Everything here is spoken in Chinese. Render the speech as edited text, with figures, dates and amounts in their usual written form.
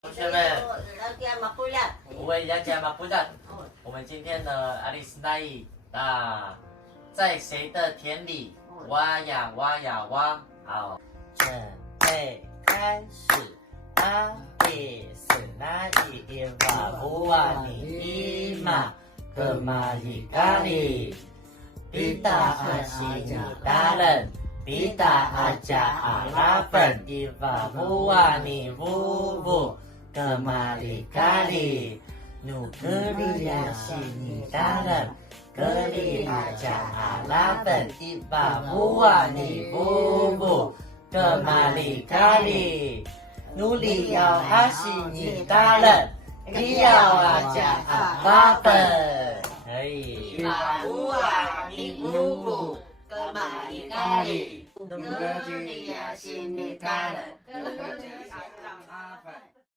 同学们，我们今天呢，阿里斯奈在谁的田里挖呀挖呀挖？好，准备开始。阿里斯奈伊瓦布瓦尼伊玛格玛里咖喱，比达阿西尼达人。Bida aja arapan iva buani bubu kemari kali nukeri sini dalam keri aja arapan iva buani bubu kemari kali nuli yau asini dalam kiyau aja arapan iva buani bubu kemari kali. Nunggu dia sini kan.